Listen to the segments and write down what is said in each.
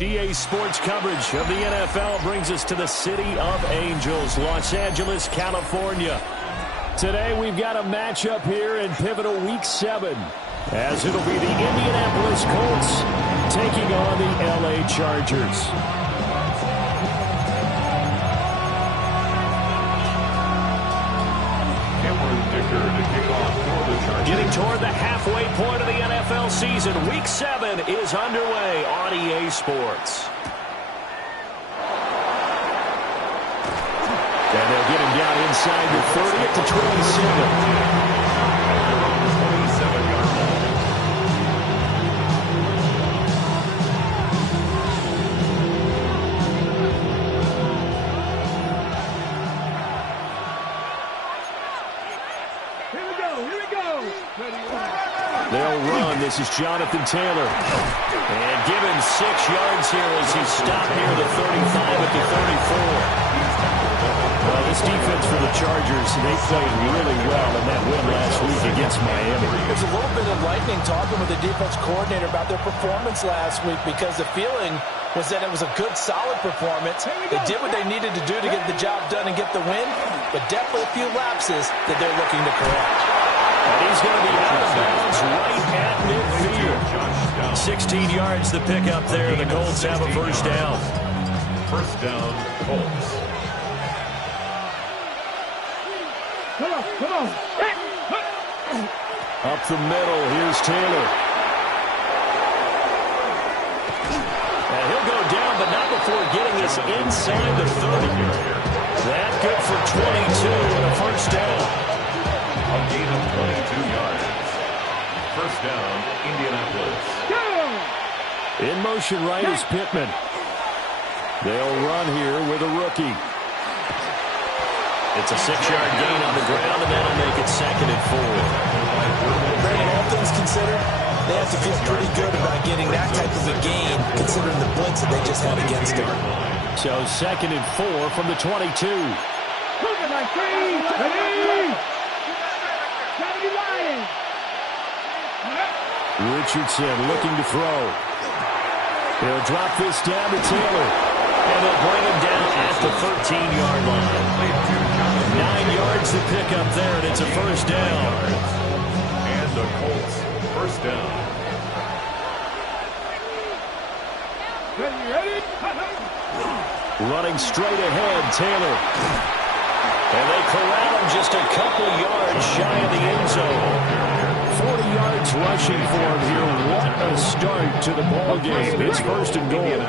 EA Sports coverage of the NFL brings us to the City of Angels, Los Angeles, California. Today we've got a matchup here in pivotal Week 7, as it'll be the Indianapolis Colts taking on the LA Chargers. Getting toward the halfway point of the NFL season, Week 7 is underway on EA Sports. And they'll get him down inside the 30 at the 27. They'll run. This is Jonathan Taylor. And given 6 yards here as he's stopped near the 35 at the 34. Well, this defense for the Chargers, they played really well in that win last week against Miami. It's a little bit enlightening talking with the defense coordinator about their performance last week, because the feeling was that it was a good, solid performance. They did what they needed to do to get the job done and get the win, but definitely a few lapses that they're looking to correct. And he's going to be out of bounds right at midfield. 16 yards the pickup there. The Colts have a first down. First down, Colts. Come on. Up the middle, here's Taylor. And he'll go down, but not before getting this inside the 30. That good for 22 and a first down. A gain of 22 yards. First down, Indianapolis. In motion right is Pittman. They'll run here with a rookie. It's a 6-yard gain on the ground, and that'll make it 2nd and 4. Brandon, all things considered, they have to feel pretty good about getting that type of a gain, considering the blitz that they just had against them. So 2nd and 4 from the 22. Richardson looking to throw. He'll drop this down to Taylor. And they'll bring him down at the 13-yard line. 9 yards to pick up there, and it's a first down. And the Colts, first down. Ready? Running straight ahead, Taylor. And they corral him just a couple yards shy of the end zone. 40 yards rushing for him here. What a start to the ball game. It's first and goal.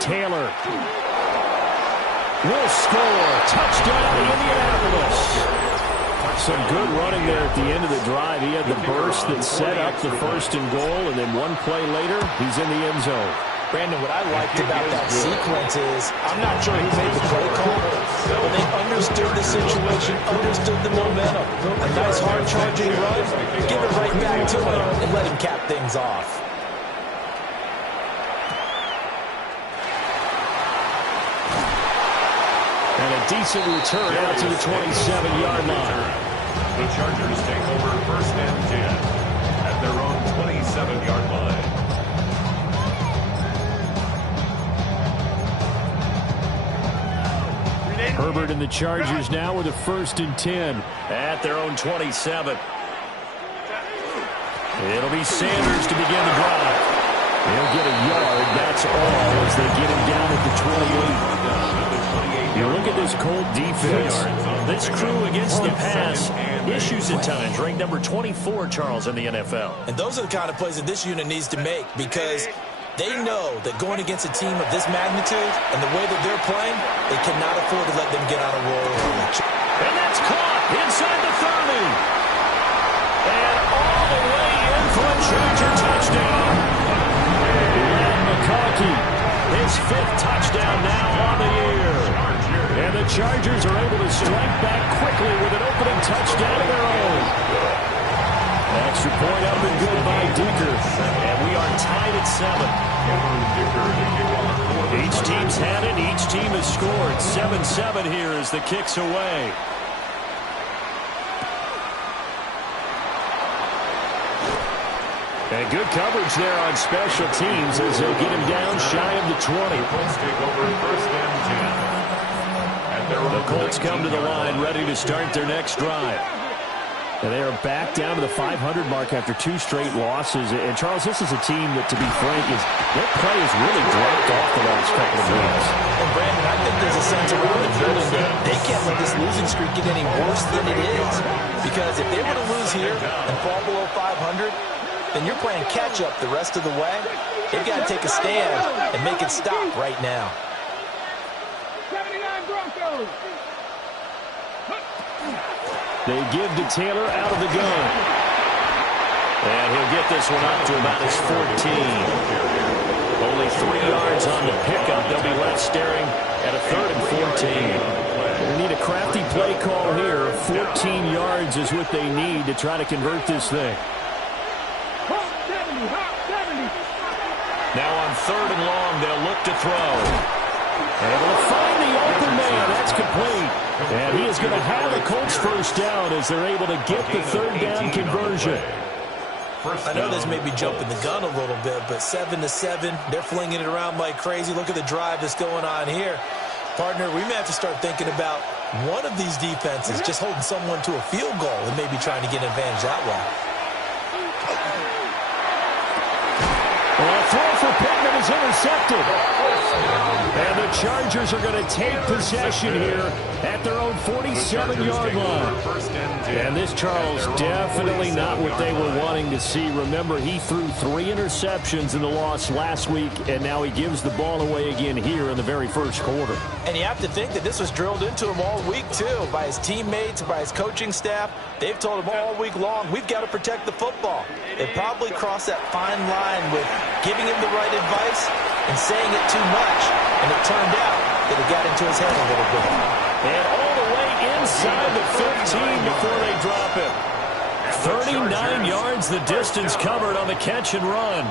Taylor will score. Touchdown, Indianapolis. Some good running there at the end of the drive. He had the burst that set up the first and goal, and then one play later, he's in the end zone. Brandon, what I liked about that sequence is, I'm not sure who made the play call, but they understood the situation, understood the momentum. A nice hard-charging run, give it right back to him, and let him cap things off. And a decent return out to the 27-yard line. The Chargers take over first and 10 at their own 27-yard line. Herbert and the Chargers now with a first and 10 at their own 27. It'll be Sanders to begin the drive. He'll get a yard, that's all, as they get him down at the 28. You look at this Colt defense. This crew against the pass, issues at times, ranked number 24, Charles, in the NFL. And those are the kind of plays that this unit needs to make, because they know that going against a team of this magnitude and the way that they're playing, they cannot afford to let them get on a roll. And that's caught inside the 30. And all the way in for a Charger touchdown. And McConkey, his 5th touchdown now on the year. And the Chargers are able to strike back quickly with an opening touchdown of their own. Extra point up and good by Dicker. And we are tied at 7. Each team's had it. Each team has scored. 7-7 here as the kick's away. And good coverage there on special teams as they'll get him down shy of the 20. The Colts take over first and 10. The Colts come to the line ready to start their next drive. And they are back down to the 500 mark after 2 straight losses. And, Charles, this is a team that, to be frank, their play has really dropped off the last couple of weeks. And, Brandon, I think there's a sense around the building that they can't let this losing streak get any worse than it is. Because if they were to lose here and fall below 500, then you're playing catch-up the rest of the way. They've got to take a stand and make it stop right now. 79 Broncos. They give to Taylor out of the gun. And he'll get this one up to about his 14. Only 3 yards on the pickup. They'll be left staring at a 3rd and 14. They need a crafty play call here. 14 yards is what they need to try to convert this thing. Now on 3rd and long, they'll look to throw. Able to find the open man. That's complete. And he is going to have a Colts first down as they're able to get the 3rd down conversion. I know this may be jumping the gun a little bit, but 7-7, they're flinging it around like crazy. Look at the drive that's going on here. Partner, we may have to start thinking about one of these defenses just holding someone to a field goal and maybe trying to get an advantage that way. Well, a throw for Pittman is intercepted. And the Chargers are going to take possession here at their own 47-yard line. And this, Charles, definitely not what they were wanting to see. Remember, he threw 3 interceptions in the loss last week, and now he gives the ball away again here in the very first quarter. And you have to think that this was drilled into him all week, too, by his teammates, by his coaching staff. They've told him all week long, we've got to protect the football. They probably crossed that fine line with giving him the right advice and saying it too much. And it turned out that it got into his head a little bit. And all the way inside the 15 before they drop it. 39 yards the distance covered on the catch and run.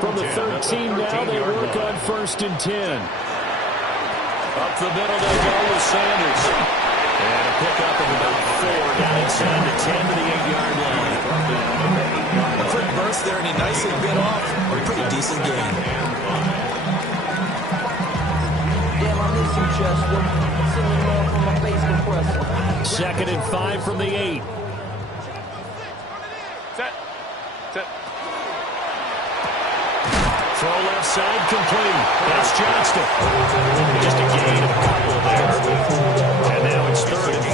From the 13 now they work on 1st and 10. Up the middle they go with Sanders. And a pickup of about 4 down inside the 10 to the 8-yard line. A quick burst there and he nicely bit off a pretty decent game. Second and 5 from the 8. Set. Throw left side complete. That's Johnston. Just a gain of a couple there. And now it's 3rd and 3.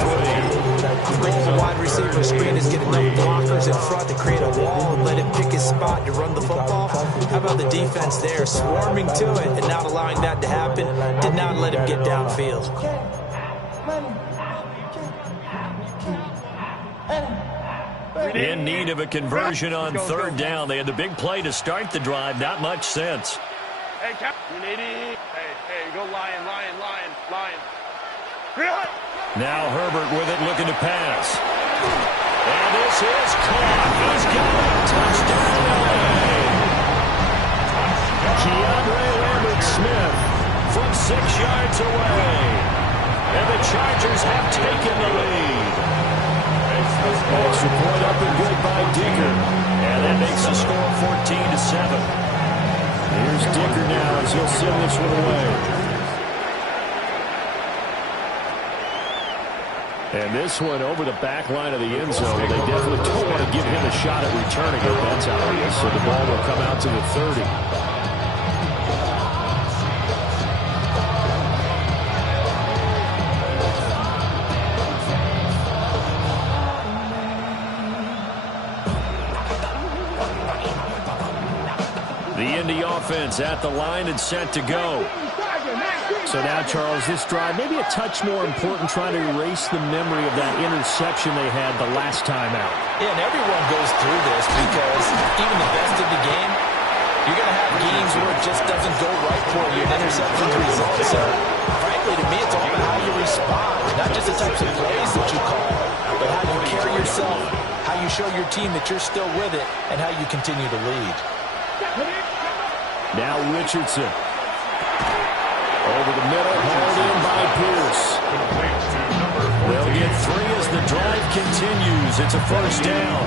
The goal of the wide receiver screen is get enough blockers in front to create a wall and let him pick his spot to run the football. How about the defense there, swarming to it and not allowing that to happen? Did not let him get downfield. In need of a conversion on 3rd down. They had the big play to start the drive. Not much sense. Hey, Captain 80. Hey, go Lion. Now Herbert with it, looking to pass. And this is caught. He's got a touchdown. Keandre Lambert-Smith from 6 yards away. And the Chargers have taken the lead. Extra point up and good by Dicker. And that makes the score 14-7. Here's Dicker now as he'll send this one away. And this one over the back line of the end zone. They definitely don't want to give him a shot at returning it. That's obvious. So the ball will come out to the 30. The Indy offense at the line and set to go. So now, Charles, this drive maybe a touch more important, trying to erase the memory of that interception they had the last time out. Yeah, and everyone goes through this because even the best of the game, you're going to have games where it just doesn't go right for you, and interceptions result. So, frankly, to me, it's all about how you respond, not just the types of plays that you call, but how you carry yourself, how you show your team that you're still with it, and how you continue to lead. Now Richardson. Over the middle, hauled in by Pierce. They'll get 3 as the drive continues. It's a first down.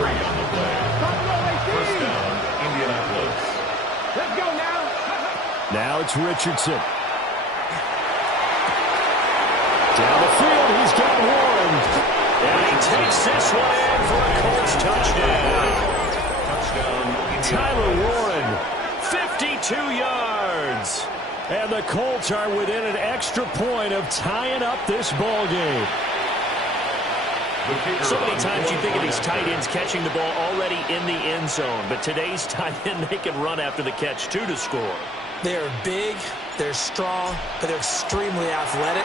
Now it's Richardson. Down the field, he's got Warren. And he takes this one in for a Colts touchdown. Tyler Warren, 52 yards. And the Colts are within an extra point of tying up this ball game. So many times you think of these tight ends catching the ball already in the end zone. But today's tight end, they can run after the catch, too, to score. They're big, they're strong, but they're extremely athletic.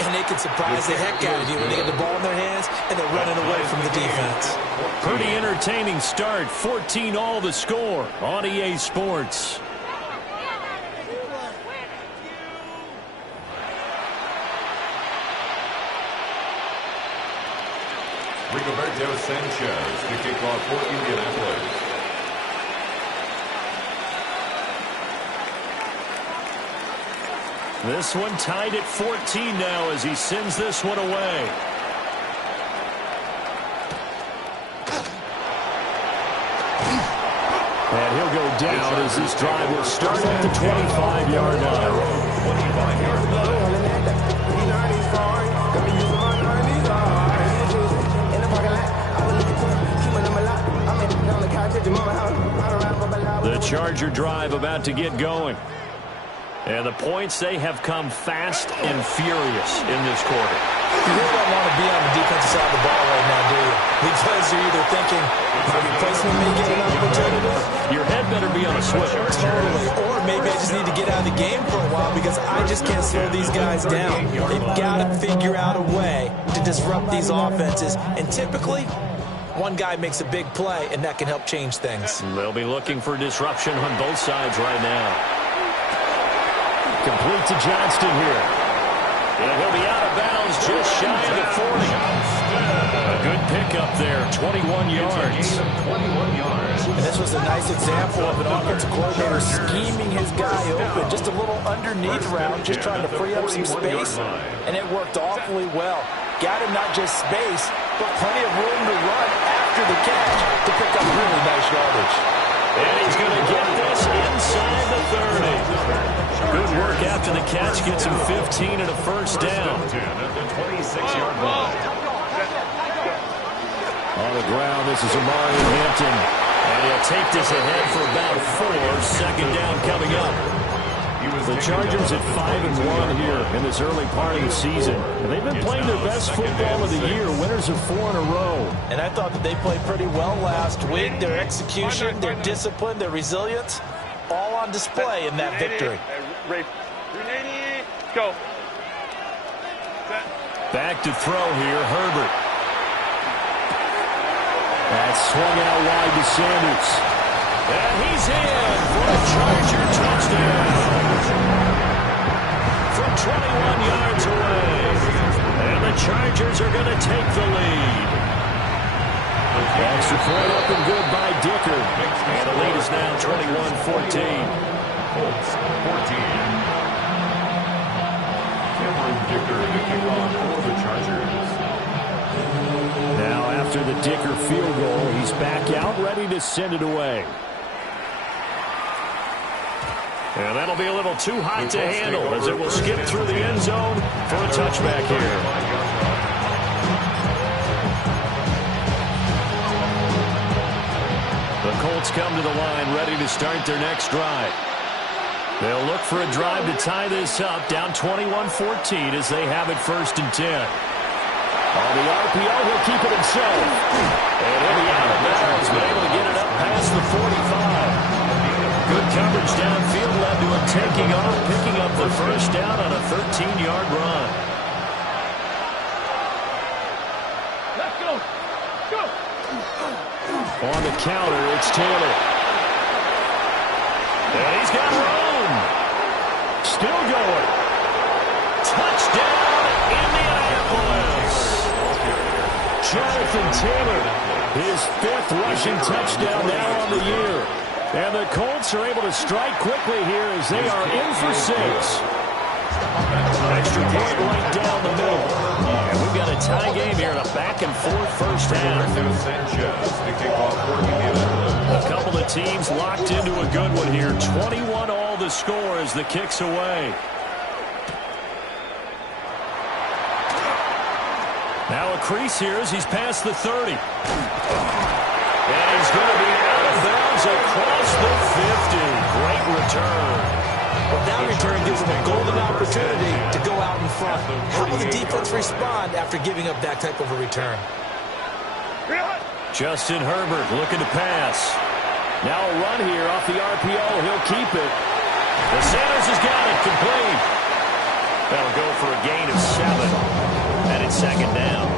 And they can surprise the heck out of you when they get the ball in their hands and they're running away from the defense. Pretty entertaining start. 14-all the score on EA Sports. Rigoberto Sanchez to kick off for Indianapolis. This one tied at 14 now as he sends this one away. And he'll go down as this drive will start at the 25-yard line. 25-yard line. The Charger drive about to get going. And the points, they have come fast and furious in this quarter. You really don't want to be on the defensive side of the ball right now, do you? Because you're either thinking, my replacement may get an opportunity. Your head better be on a swivel. Totally. Or maybe I just need to get out of the game for a while because I just can't slow these guys down. They've got to figure out a way to disrupt these offenses. And typically, one guy makes a big play, and that can help change things. They'll be looking for disruption on both sides right now. Complete to Johnston here. And he'll be out of bounds just shy of the 40. A good pickup there, 21 yards. And this was a nice example of an offensive coordinator scheming his guy open. Just a little underneath route, just trying to free up some space. And it worked awfully well. Got him not just space, but plenty of room to run after the catch to pick up really nice yardage. And he's going to get this inside the 30. Good work after the catch. Gets him 15 and a first down. At the 26-yard line. On the ground, this is Amari Hampton. And he'll take this ahead for about 4. Second down coming up. The Chargers at 5-1 here in this early part of the season. And they've been playing their best football of the year. Winners of 4 in a row. And I thought that they played pretty well last week. Their execution, their discipline, their resilience, all on display in that victory. Go. Back to throw here, Herbert. That's swung out wide to Sanders. And he's in for a Charger touchdown. From 21 yards away. And the Chargers are going to take the lead. Extra point up and good by Dicker. And the lead is now 21-14. Colts 14. Cameron Dicker to kick off for the Chargers. Now after the Dicker field goal, he's back out ready to send it away. And that'll be a little too hot to handle as it will skip through the end zone for a touchback here. The Colts come to the line ready to start their next drive. They'll look for a drive to tie this up, down 21-14 as they have it 1st and 10. On the RPO, he'll keep it himself. And he'll be out of bounds, but able to get it up past the 45. Good coverage downfield led to him taking off, picking up the first down on a 13-yard run. Let's go. Go. On the counter, it's Taylor. And he's got room. Still going. Touchdown, Indianapolis. Jonathan Taylor, his 5th rushing touchdown now on the year. And the Colts are able to strike quickly here as they are in for 6. Extra point right down the middle. And we've got a tie game here in a back-and-forth first half. A couple of teams locked into a good one here. 21-all call the score as the kick's away. Now a crease here as he's past the 30. And he's going to be out of bounds across the 50. Great return. Well, that return gives them a golden opportunity to go out in front. How will the defense respond after giving up that type of a return? Justin Herbert looking to pass. Now a run here off the RPO. He'll keep it. The Sanders has got it complete. That'll go for a gain of 7. And it's second down.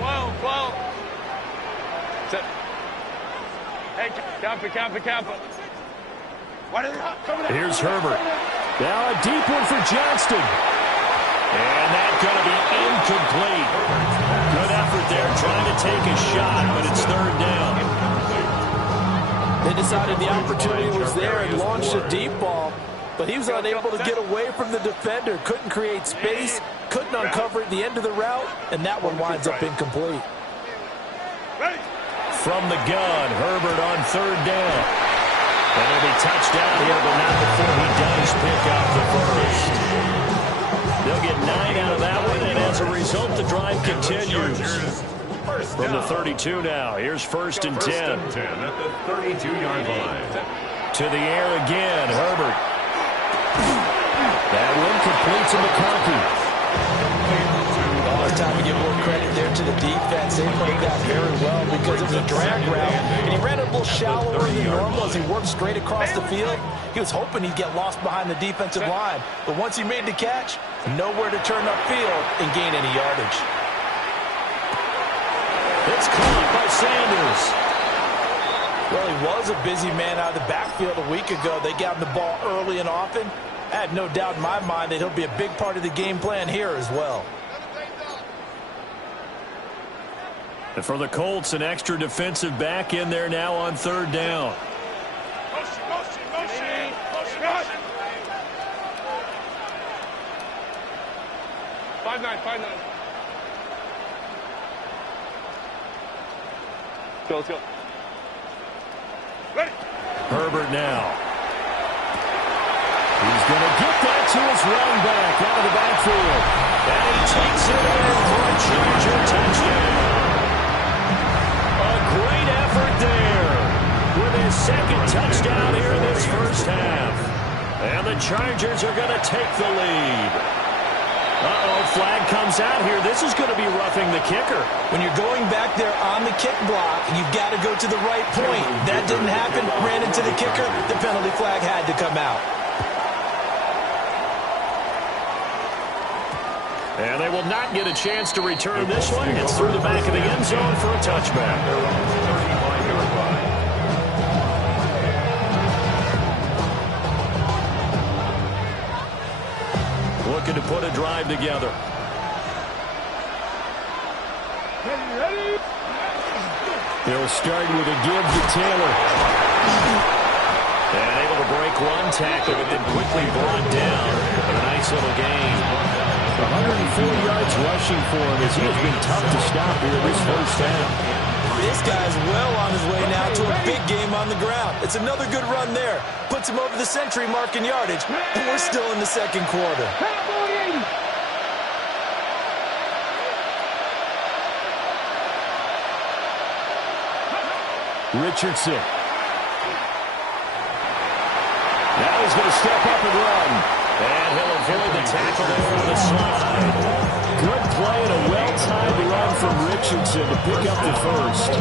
Whoa. Hey, camp it. Here's Herbert. Now a deep one for Johnston. And that's going to be incomplete. Good effort there trying to take a shot, but it's third down. They decided the opportunity was there and launched a deep ball, but he was unable to get away from the defender. Couldn't create space, couldn't uncover at the end of the route, and that one winds up incomplete. From the gun, Herbert on third down. And he'll be touchdown here, but not before he does pick up the first. They'll get 9 out of that one, and as a result, the drive continues. From the 32 now, here's first and 10. At the 32-yard line. To the air again, Herbert. That one completes to McConkey. All the time to give more credit there to the defense. They played that very well because it was a drag route, and he ran a little shallower than normal as he worked straight across the field. He was hoping he'd get lost behind the defensive line, but once he made the catch, nowhere to turn upfield and gain any yardage. It's caught by Sanders. Well, he was a busy man out of the backfield a week ago. They got him the ball early and often. I have no doubt in my mind that he'll be a big part of the game plan here as well. And for the Colts, an extra defensive back in there now on third down. Motion. 5-9. Let's go. Ready. Herbert now. He's going to get that to his running back out of the backfield. And he takes it in for a Charger touchdown. A great effort there with his second touchdown here in this first half. And the Chargers are going to take the lead. Flag comes out here. This is going to be roughing the kicker. When you're going back there on the kick block, you've got to go to the right point. That didn't happen. Ran into the kicker. The penalty flag had to come out. And they will not get a chance to return this one. It's through the back of the end zone for a touchback. Looking to put a drive together. They'll start with a give to Taylor. And able to break one tackle, but then quickly brought down. A nice little gain. 104 yards rushing for him as he has been tough to stop here this first half. This guy's well on his way now to a big game on the ground. It's another good run there. Puts him over the century mark in yardage. And we're still in the second quarter. Richardson. Now he's going to step up and run. And he'll avoid the tackle there on the slide. Good play and a well-timed run from Richardson to pick up the first.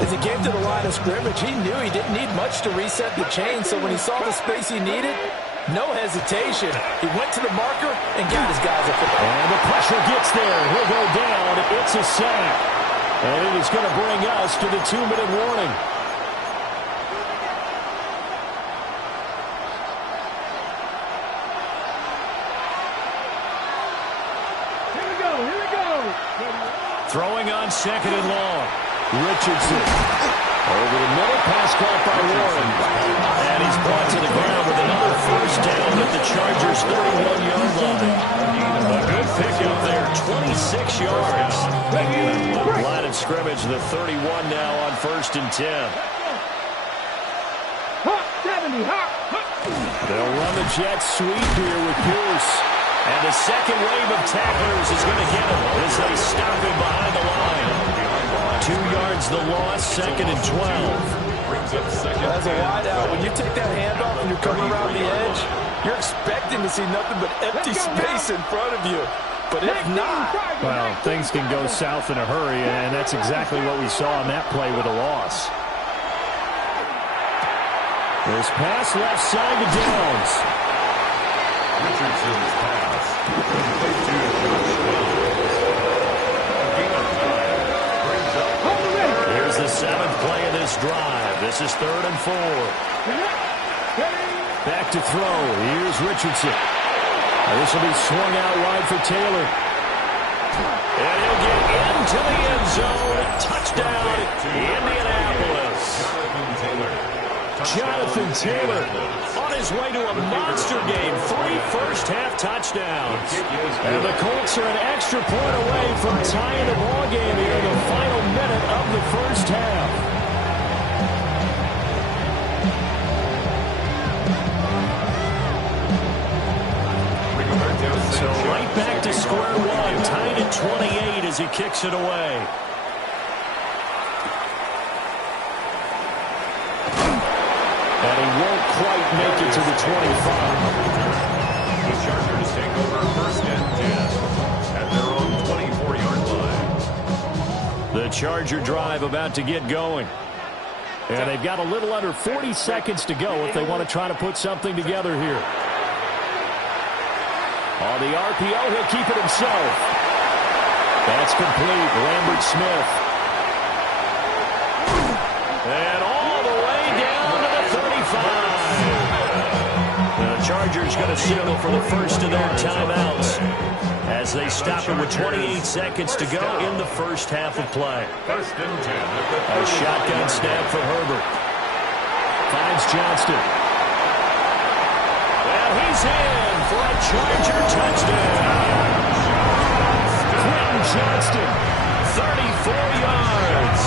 As he came to the line of scrimmage, he knew he didn't need much to reset the chain, so when he saw the space he needed, no hesitation. He went to the marker and got his guys a football. And the pressure gets there. He'll go down. It's a sack. And it is going to bring us to the 2-minute warning. Throwing on second and long. Richardson. Over the middle, pass caught by Warren. And he's brought to the ground with another first down at the Chargers' 31-yard line. A good pickup there, 26 yards. Line of scrimmage, the 31 now on 1st and 10. They'll run the jet sweep here with Pierce. And the second wave of tacklers is going to get him as they stop him behind the line. 2 yards the loss, 2nd and 12. As a wideout, when you take that handoff and you're coming around the edge, you're expecting to see nothing but empty space in front of you. But if not, well, things can go south in a hurry, and that's exactly what we saw on that play with a loss. This pass left side to Downs. Richardson's pass. Complete to Josh Downs. Gain of 9. Brings up. Here's the 7th play of this drive. This is 3rd and 4. Back to throw. Here's Richardson. This will be swung out wide for Taylor. And he'll get into the end zone. Touchdown, Indianapolis. Jonathan Taylor on his way to a monster game. 3 first-half touchdowns. And the Colts are an extra point away from tying the ball game here in the final minute of the first half. So right back to square one, tied at 28 as he kicks it away. And he won't quite make it to the 25. The Chargers take over 1st and 10 at their own 24-yard line. The Charger drive about to get going. And they've got a little under 40 seconds to go if they want to try to put something together here. On the RPO, he'll keep it himself. That's complete. Lambert Smith. And all the way down to the 35. The Chargers going to signal for the first of their timeouts as they stop it with 28 seconds to go in the first half of play. 1st and 10. A shotgun snap from Herbert. Finds Johnston. Well, he's in for a Charger touchdown. Quentin Johnston, 34 yards.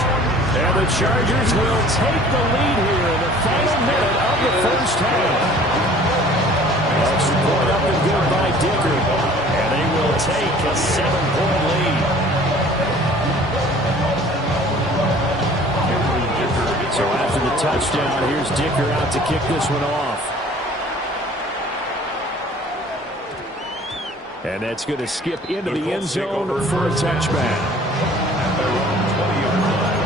And the Chargers will take the lead here in the final minute of the first half. Extra point up and good by Dicker. And they will take a 7-point lead. So after the touchdown, here's Dicker out to kick this one off. And that's going to skip into the end zone for a touchback. At their own 20-yard line.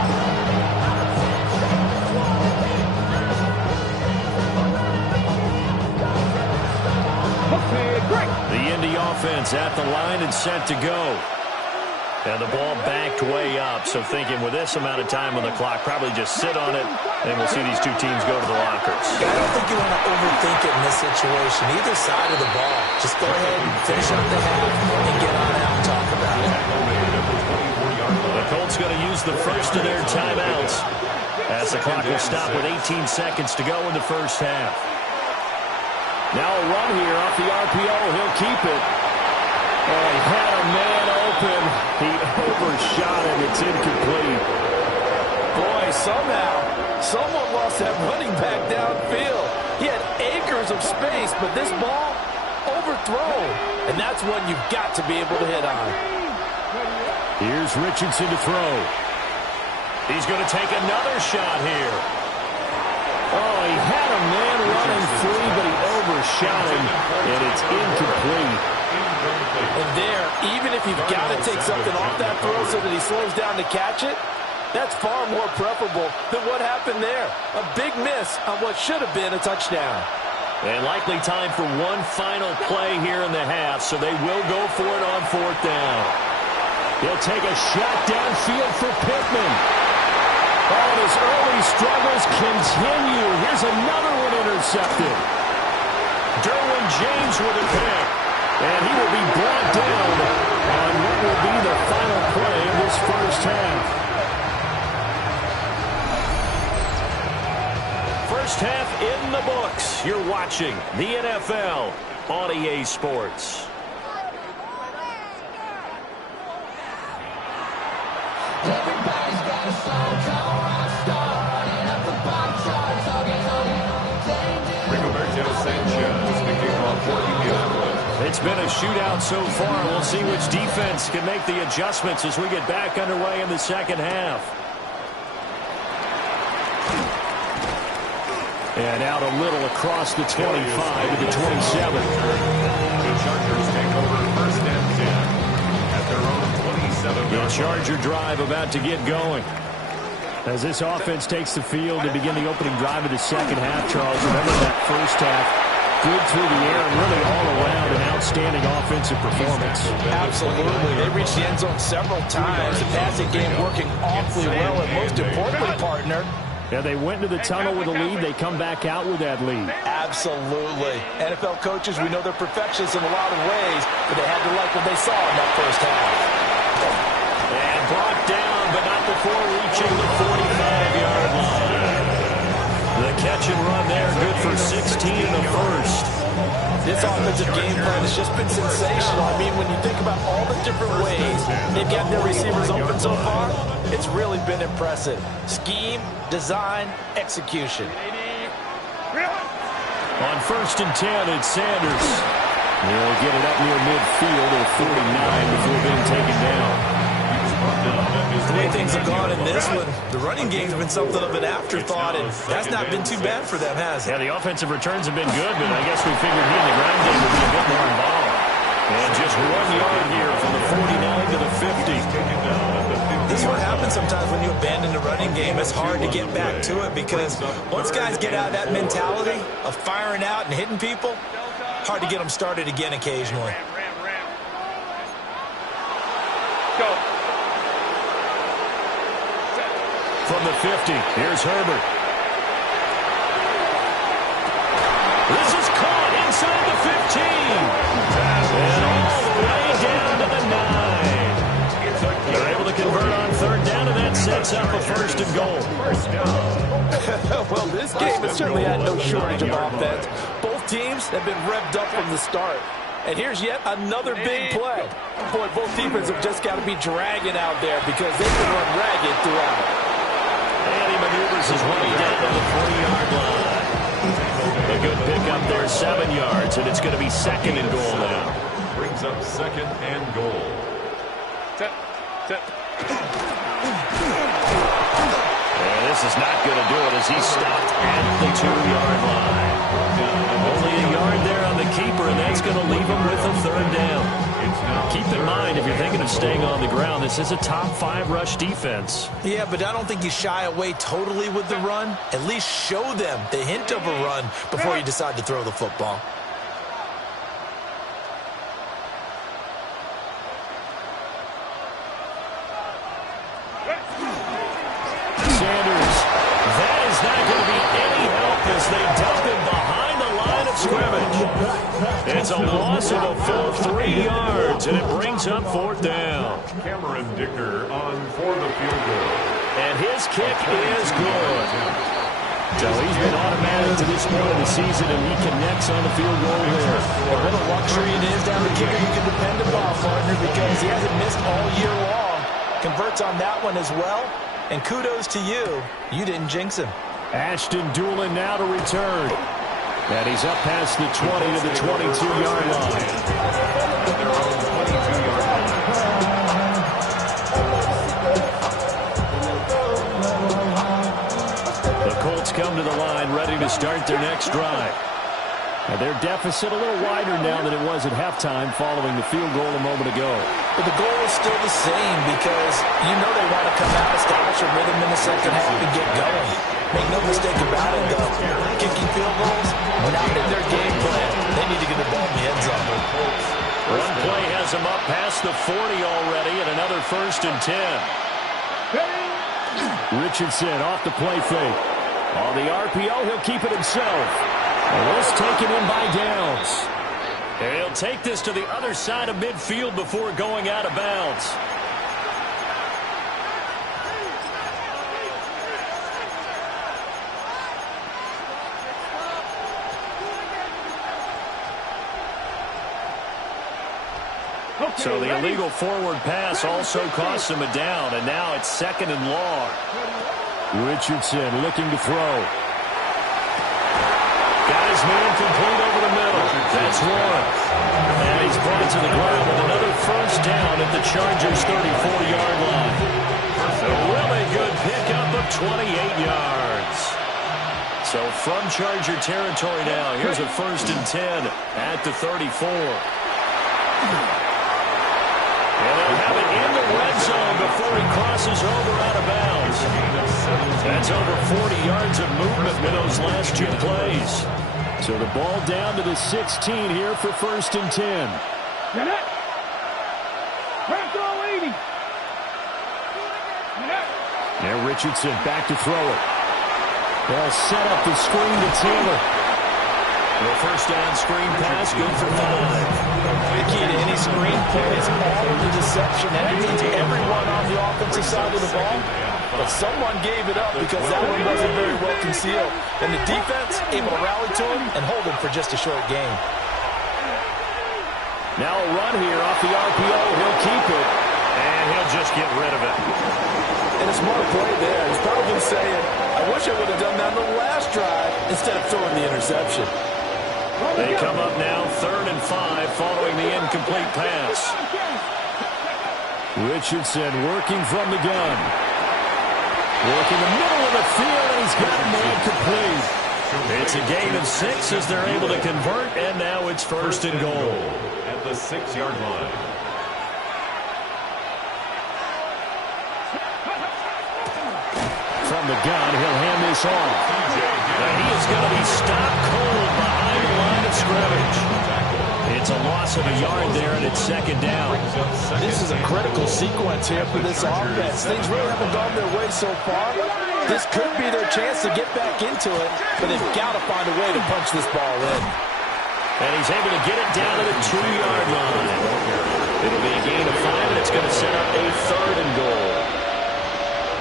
Okay, great. The Indy offense at the line and set to go. And the ball backed way up, so thinking with this amount of time on the clock, probably just sit on it, and we'll see these two teams go to the lockers. I don't think you want to overthink it in this situation. Either side of the ball. Just go ahead and finish up the half and get on out and talk about it. The Colts going to use the first of their timeouts as the clock will stop with 18 seconds to go in the first half. Now a run here off the RPO. He'll keep it. Oh, he had a man open. He overshot him. It's incomplete. Boy, somehow, someone lost that running back downfield. He had acres of space, but this ball overthrown. And that's one you've got to be able to hit on. Here's Richardson to throw. He's going to take another shot here. Oh, he had a man running free, but he overshot him, and it's incomplete. And there, even if you've got to take something off that throw so that he slows down to catch it, that's far more preferable than what happened there. A big miss on what should have been a touchdown. And likely time for one final play here in the half, so they will go for it on 4th down. He'll take a shot downfield for Pittman. Oh, and his early struggles continue. Here's another one intercepted. Derwin James with a pick. And he will be brought down on what will be the final play of this first half. First half in the books. You're watching the NFL on EA Sports. Everybody's got a song called Rockstar, running up the pop charts, all getting on changes. It's been a shootout so far. We'll see which defense can make the adjustments as we get back underway in the second half. And out a little across the 25 to the 27. The Chargers take over first and 10 at their own 27. The Charger drive about to get going. As this offense takes the field to begin the opening drive of the second half, Charles, remember that first half, good through the air and really all around an outstanding offensive performance. Absolutely. They reached the end zone several times. The passing game working awfully well, and most importantly, partner, yeah, they went into the tunnel with a lead. They come back out with that lead. Absolutely. NFL coaches, we know they're perfectionists in a lot of ways, but they had to like what they saw in that first half. And brought down, but not before reaching the 45-yard line. The catch and run there, good for 16 in the first. This offensive game plan has just been sensational. I mean, when you think about all the different ways they've got their receivers open so far, it's really been impressive. Scheme, design, execution. On first and 10, it's Sanders. They'll get it up near midfield at 49 before being taken down. The way things have gone in this one, the running game's been something of an afterthought, and that's not been too bad for them, has it? Yeah, the offensive returns have been good, but I guess we figured he and the ground game would be a bit more involved. And just 1 yard here from the 49 to the 50. This is what happens sometimes when you abandon the running game. It's hard to get back to it because once guys get out of that mentality of firing out and hitting people, hard to get them started again occasionally. Go. From the 50, here's Herbert. This is caught inside the 15. And all the way down to the 9. They're able to convert on third down, and that sets up a first and goal. Well, this game has certainly had no shortage of offense. Both teams have been revved up from the start. And here's yet another big play. Boy, both defenses have just got to be dragging out there because they can run ragged throughout. And he maneuvers his way down to the 40-yard line. A good pickup there, 7 yards, and it's going to be second and goal now. Brings up second and goal. And this is not going to do it as he's stopped at the 2-yard line. Only a yard there on the keeper, and that's going to leave him with a third down. Keep in mind, if you're thinking of staying on the ground, this is a top 5 rush defense. Yeah, but I don't think you shy away totally with the run. At least show them the hint of a run before you decide to throw the football. Sanders, that is not going to be any help as they dump him behind the line of scrimmage. It's a loss of a full 3 yards, and it brings up fourth down. Cameron Dicker on for the field goal. And his kick is good. So he's been automatic to this point of the season, and he connects on the field goal there. What a luxury it is down the kicker you can depend upon, partner, because he hasn't missed all year long. Converts on that one as well. And kudos to you. You didn't jinx him. Ashton Doolin now to return. And he's up past the 20 to the 22-yard line. Their own 22-yard line. The Colts come to the line ready to start their next drive. And their deficit a little wider now than it was at halftime following the field goal a moment ago. But the goal is still the same because you know they want to come out, establish a rhythm in the second half and get going. Make no mistake about it, though. Kicking field goals, not in their game plan. They need to get the ball in the end zone. Run play has them up past the 40 already, and another first and 10. Richardson off the play fake. On the RPO, he'll keep it himself. And this taken in by Downs. And he'll take this to the other side of midfield before going out of bounds. So the illegal forward pass also costs him a down, and now it's second and long. Richardson looking to throw. Got his man complete over the middle. That's one. And he's it to the ground with another first down at the Chargers' 34-yard line. A really good pickup of 28 yards. So from Charger territory now, here's a 1st and 10 at the 34. And they'll have it in the red zone before he crosses over out of bounds. That's over 40 yards of movement with those last 2 plays. So the ball down to the 16 here for 1st and 10. Now Richardson back to throw it. They'll set up the screen to Taylor. The first down screen pass, good for 5. The key to any screen play is all the deception. That means everyone on the offensive side of the ball. But someone gave it up because that one wasn't very well concealed. And the defense able to rally to him and hold him for just a short game. Now a run here off the RPO. He'll keep it. And he'll just get rid of it. And a smart play there. He's probably saying, I wish I would have done that on the last drive instead of throwing the interception. They come up now 3rd and 5 following the incomplete pass. Richardson working from the gun. Working the middle of the field, and he's got a man complete. It's a gain of 6 as they're able to convert, and now it's 1st and goal. At the 6-yard line. From the gun, he'll hand this off. And he is going to be stopped cold behind the line of scrimmage. It's a loss of a yard there, and it's 2nd down. This is a critical sequence here for this offense. Things really haven't gone their way so far. This could be their chance to get back into it, but they've got to find a way to punch this ball in. And he's able to get it down to the 2-yard line. It'll be a gain of 5, and it's going to set up a 3rd and goal.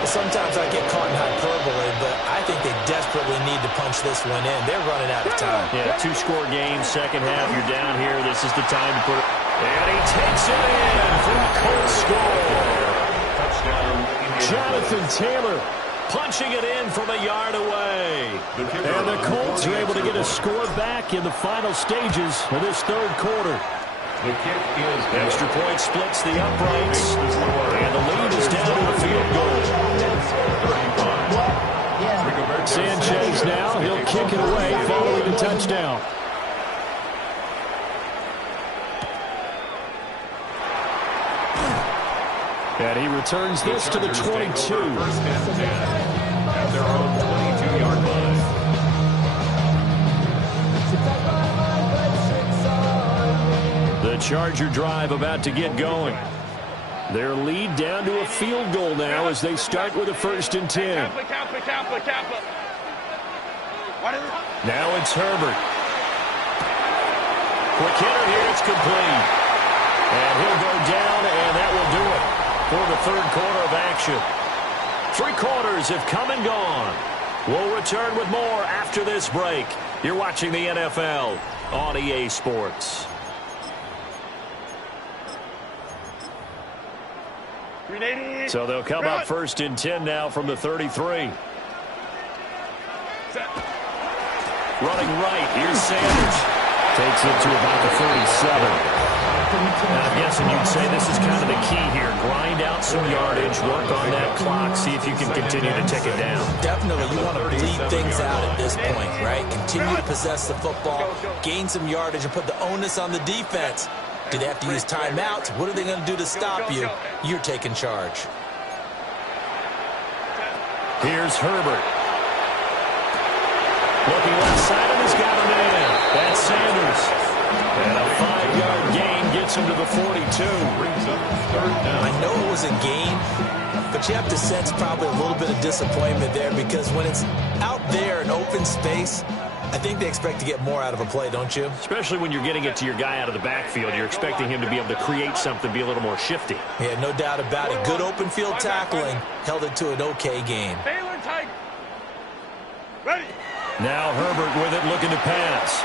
Sometimes I get caught in hyperbole, but I think they desperately need to punch this one in. They're running out of time. Yeah, 2-score game, 2nd half. You're down here. This is the time to put it. And he takes it in for a Colts score. Touchdown. Jonathan Taylor punching it in from a yard away. And the Colts are able to get a score back in the final stages of this 3rd quarter. The kick is Extra point splits the uprights. And the lead is down to a field goal. Sanchez now, he'll kick it away following the touchdown. And he returns this to the 22. 1st and 10 at their own 22-yard line. The Charger drive about to get going. Their lead down to a field goal now as they start with a 1st and 10. Now it's Herbert. Quick hitter here, it's complete. And he'll go down, and that will do it for the 3rd quarter of action. 3 quarters have come and gone. We'll return with more after this break. You're watching the NFL on EA Sports. So they'll come up 1st and 10 now from the 33. Running right, here's Sanders. Takes it to about the 37. Now, I'm guessing you'd say this is kind of the key here. Grind out some yardage, work on that clock, see if you can continue to tick it down. Definitely, you want to bleed things out at this point, right? Continue to possess the football, gain some yardage, and put the onus on the defense. Do they have to use timeouts? What are they going to do to stop you? You're taking charge. Here's Herbert. Looking left side, and he's got a man. That's Sanders. And a 5-yard gain gets him to the 42. I know it was a gain, but you have to sense probably a little bit of disappointment there because when it's out there in open space, I think they expect to get more out of a play, don't you? Especially when you're getting it to your guy out of the backfield. You're expecting him to be able to create something, be a little more shifty. Yeah, no doubt about it. Good open field tackling held it to an okay game. Ready. Now Herbert with it, looking to pass.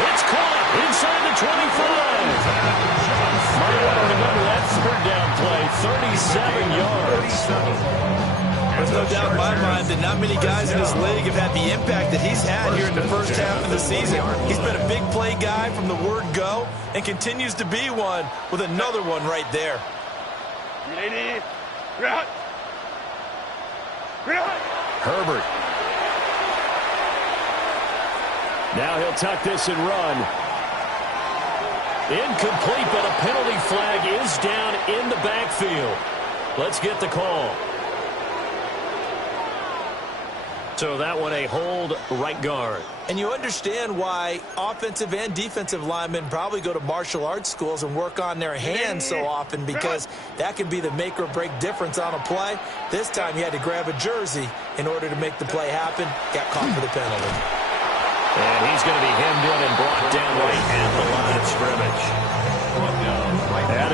It's caught inside the 25. Might want to remember that 3rd down play, 37 yards. There's no doubt in my mind that not many guys in this league have had the impact that he's had here in the first half of the season. He's been a big play guy from the word go and continues to be one with another one right there. Herbert. Now he'll tuck this and run. Incomplete, but a penalty flag is down in the backfield. Let's get the call. So that one a hold right guard. And you understand why offensive and defensive linemen probably go to martial arts schools and work on their hands so often, because that can be the make or break difference on a play. This time he had to grab a jersey in order to make the play happen. Got caught for the penalty. And he's going to be hemmed in and brought down right at the line of scrimmage.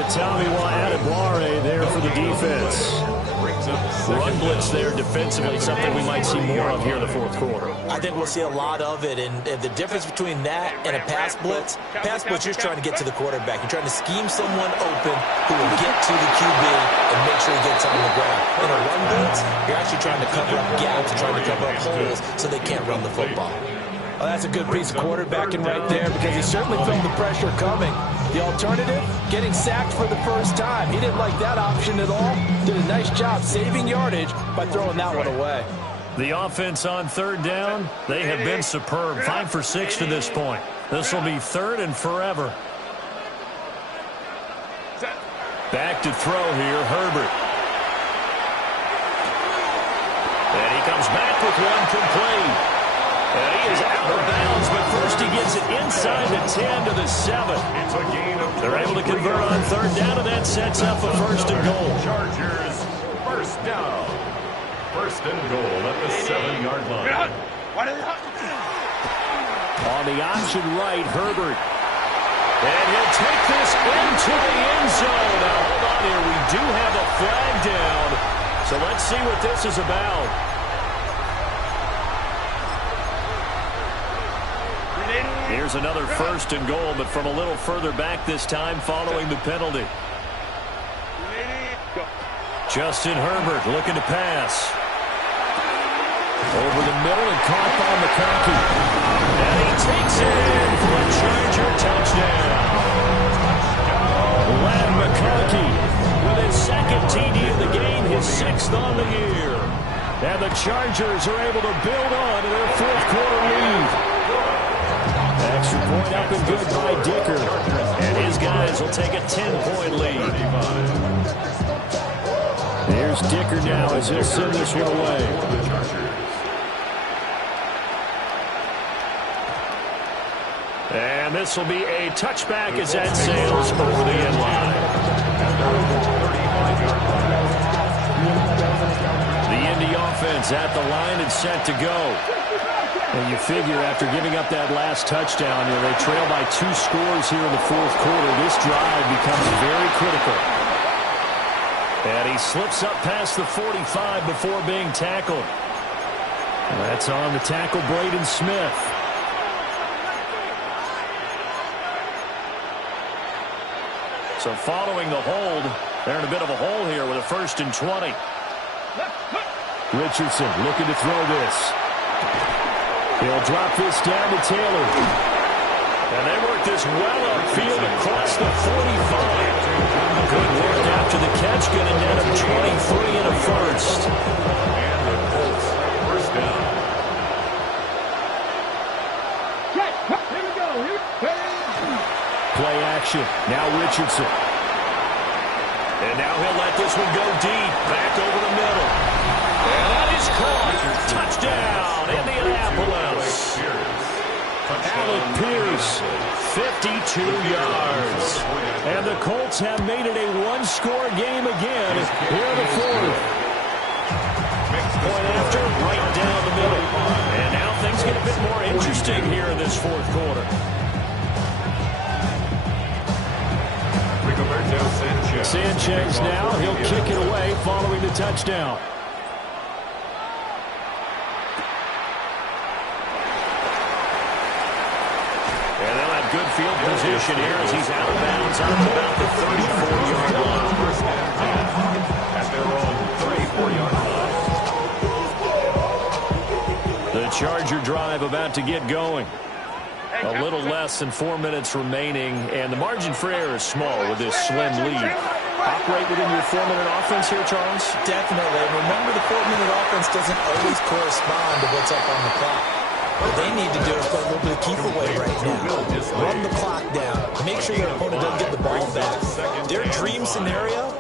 Adebawore there for the defense. Run blitz there defensively, something we might see more of here in the fourth quarter. I think we'll see a lot of it, and the difference between that and a pass blitz, you're just trying to get to the quarterback. You're trying to scheme someone open who will get to the QB and make sure he gets on the ground. In a run blitz, you're actually trying to cover up gaps, trying to cover up holes so they can't run the football. Well, that's a good piece of quarterbacking right there, because he certainly felt the pressure coming. The alternative, getting sacked for the first time. He didn't like that option at all. Did a nice job saving yardage by throwing that one away. The offense on third down, they have been superb. 5 for 6 to this point. This will be third and forever. Back to throw here, Herbert. And he comes back with one complete. And he is out of bounds, but first he gets it inside the 10 to the 7. They're able to convert on third down, and that sets up a first and goal. Chargers, first down. First and goal at the 7-yard line. On the option right, Herbert. And he'll take this into the end zone. Now, hold on here. We do have a flag down. So let's see what this is about. Here's another first and goal, but from a little further back this time following the penalty. Justin Herbert looking to pass. Over the middle and caught by McConkey. And he takes it in for a Charger touchdown. Len McConkey with his second TD of the game, his 6th on the year. And the Chargers are able to build on to their fourth quarter lead. Extra point up and good by Dicker. And his guys will take a 10-point lead. There's Dicker now as he'll send this one away. And this will be a touchback as that sails over the end line. The Indy offense at the line and set to go. And you figure after giving up that last touchdown, they trail by 2 scores here in the fourth quarter. This drive becomes very critical. And he slips up past the 45 before being tackled. And that's on the tackle, Braden Smith. So following the hold, they're in a bit of a hole here with a 1st and 20. Richardson looking to throw this. He'll drop this down to Taylor. And they work this well upfield across the 45. Good work after the catch, going to net him 23 and a first. And the Colts, first down. Here we go. Play action. Now Richardson. And now he'll let this one go deep. Back over the middle. And that is caught. Touchdown, Indianapolis. Alec Pierce, 52 yards. And the Colts have made it a one-score game again here in the fourth. Point after, right down the middle. And now things get a bit more interesting here in this fourth quarter. Sanchez now, he'll kick it away following the touchdown. And they'll have good field position here as he's out of bounds on about the 34-yard line. At their own 34-yard line. Charger drive about to get going. A little less than 4 minutes remaining, and the margin for error is small with this slim lead. Operate within your 4-minute offense here, Charles? Definitely. Remember, the 4-minute offense doesn't always correspond to what's up on the clock. What they need to do is play a little bit of keep away right now. Run the clock down. Make sure your opponent doesn't get the ball back. Their dream scenario,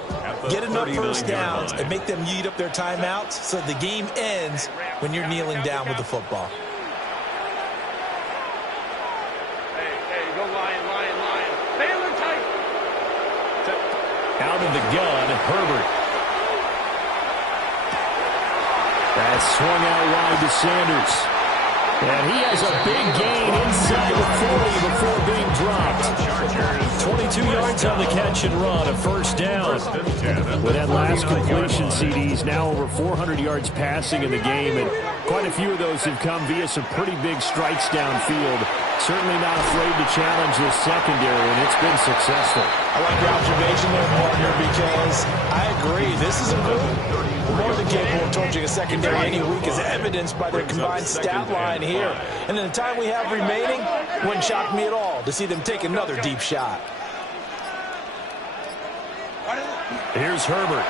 get enough first downs and make them eat up their timeouts so the game ends when you're kneeling down with the football. Go Lion. Baylor tight. Out of the gun, Herbert. That swung out wide to Sanders. And he has a big gain inside the 40 before being dropped. 22 yards on the catch and run, a first down. With that last completion, CD's now over 400 yards passing in the game, and quite a few of those have come via some pretty big strikes downfield. Certainly not afraid to challenge this secondary, and it's been successful. I like your observation there, partner, because I agree. This is a good, more than capable of torching a secondary any week, as evidenced by their combined stat line here. And in the time we have remaining, wouldn't shock me at all to see them take another deep shot. Here's Herbert.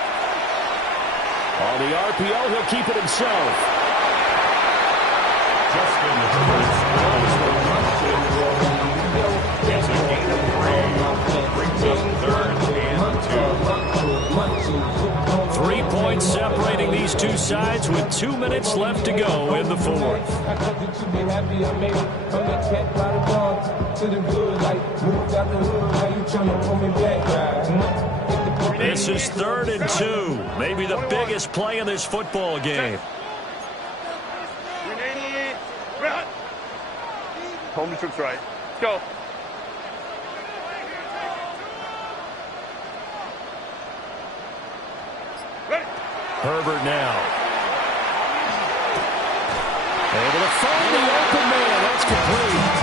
On the RPO, he'll keep it himself. It's a gain of 3. Brings up 3rd and 2. 3 points separating these two sides with 2 minutes left to go in the 4th. This is 3rd and 2. Maybe the biggest play in this football game. Home to troops right. Go. Herbert now. Able to find the open man. That's complete.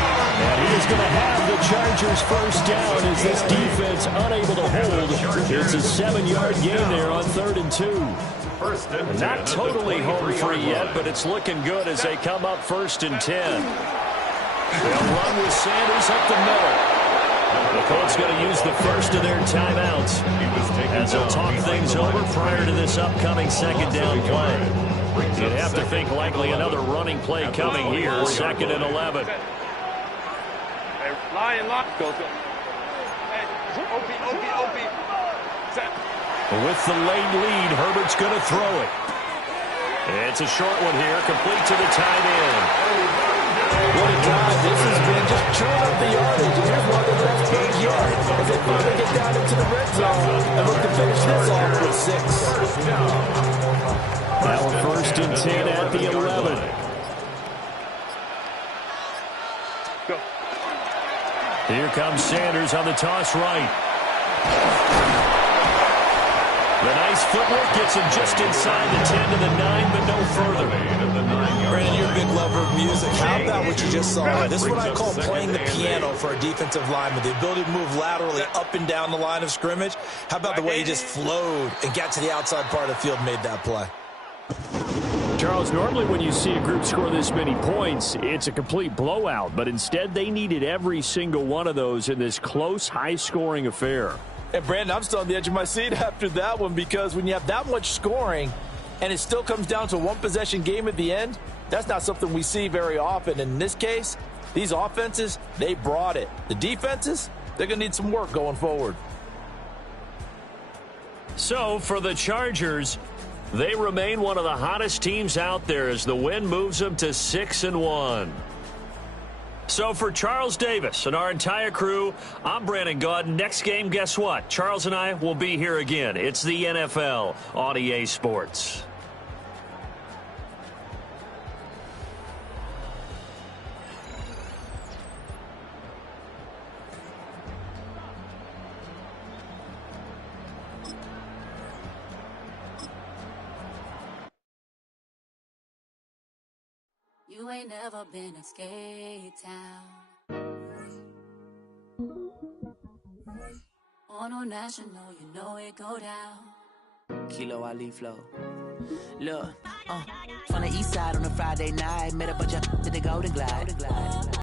And he is going to have the Chargers first down as this defense unable to hold. It's a 7-yard gain there on 3rd and 2. Not totally home free yet, but it's looking good as they come up 1st and 10. They'll run with Sanders up the middle. The Colts going to use the first of their timeouts as they'll talk things over prior to this upcoming 2nd down play. You'd have to think likely another running play coming here, 2nd and 11. Hey, Lion, go. Hey, OP. Set. With the late lead, Herbert's going to throw it. It's a short one here, complete to the tight end. What a drive. This has been just chewing up the yardage. And here's one of the best plays yet as they finally get down into the red zone and look to finish this off with 6. Now 1st and 10 at the 11. Go. Here comes Sanders on the toss right. The nice footwork gets him just inside the 10 to the 9, but no further. Brandon, you're a big lover of music. How about what you just saw? This is what I call playing the piano for a defensive lineman. The ability to move laterally up and down the line of scrimmage. How about the way he just flowed and got to the outside part of the field and made that play? Charles, normally when you see a group score this many points, it's a complete blowout. But instead, they needed every single one of those in this close, high-scoring affair. And, Brandon, I'm still on the edge of my seat after that one because when you have that much scoring and it still comes down to a one-possession game at the end, that's not something we see very often. In this case, these offenses, they brought it. The defenses, they're going to need some work going forward. So, for the Chargers, they remain one of the hottest teams out there as the win moves them to 6-1. So for Charles Davis and our entire crew, I'm Brandon Gaudin. Next game, guess what? Charles and I will be here again. It's the NFL on EA Sports. You ain't never been a skate town. On a national, you know it go down. Kilo Ali flow. Look, from the east side on a Friday night, met a bunch of to the Golden Glide.